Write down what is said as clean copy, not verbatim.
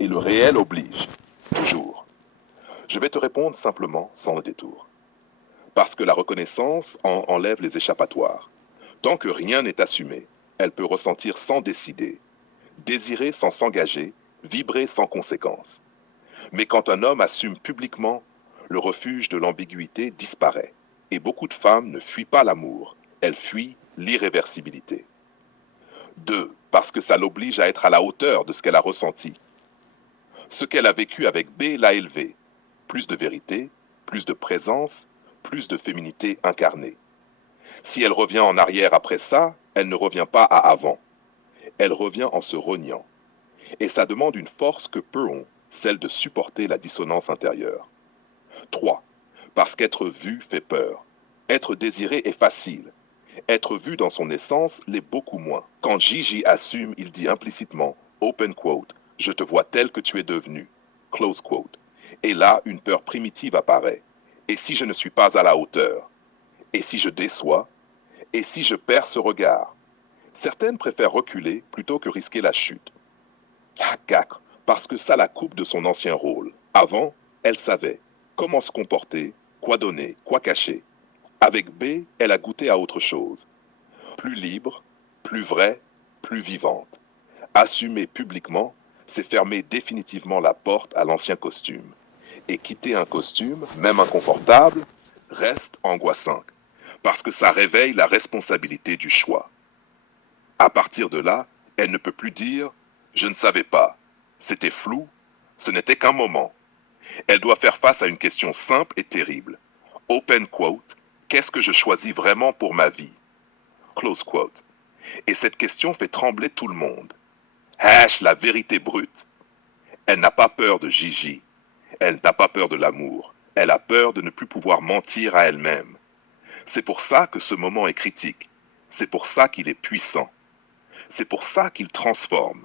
Et le réel oblige. Toujours. Je vais te répondre simplement, sans détour. Parce que la reconnaissance enlève les échappatoires. Tant que rien n'est assumé, elle peut ressentir sans décider, désirer sans s'engager, vibrer sans conséquence. Mais quand un homme assume publiquement, le refuge de l'ambiguïté disparaît. Et beaucoup de femmes ne fuient pas l'amour, elles fuient l'irréversibilité. 2. Parce que ça l'oblige à être à la hauteur de ce qu'elle a ressenti. Ce qu'elle a vécu avec B l'a élevé. Plus de vérité, plus de présence, plus de féminité incarnée. Si elle revient en arrière après ça, elle ne revient pas à avant. Elle revient en se rognant. Et ça demande une force que peu ont, celle de supporter la dissonance intérieure. 3. Parce qu'être vu fait peur. Être désiré est facile. Être vu dans son essence l'est beaucoup moins. Quand Gigi assume, il dit implicitement, open quote, je te vois tel que tu es devenu, close quote. Et là, une peur primitive apparaît. Et si je ne suis pas à la hauteur? Et si je déçois? Et si je perds ce regard? Certaines préfèrent reculer plutôt que risquer la chute. Cacre, parce que ça la coupe de son ancien rôle. Avant, elle savait comment se comporter, quoi donner, quoi cacher. Avec B, elle a goûté à autre chose. Plus libre, plus vraie, plus vivante. Assumer publiquement, c'est fermer définitivement la porte à l'ancien costume. Et quitter un costume, même inconfortable, reste angoissant, parce que ça réveille la responsabilité du choix. À partir de là, elle ne peut plus dire « je ne savais pas, c'était flou, ce n'était qu'un moment ». Elle doit faire face à une question simple et terrible. Open quote, qu'est-ce que je choisis vraiment pour ma vie? Close quote. Et cette question fait trembler tout le monde. Hash la vérité brute. Elle n'a pas peur de Gigi. Elle n'a pas peur de l'amour. Elle a peur de ne plus pouvoir mentir à elle-même. C'est pour ça que ce moment est critique. C'est pour ça qu'il est puissant. C'est pour ça qu'il transforme.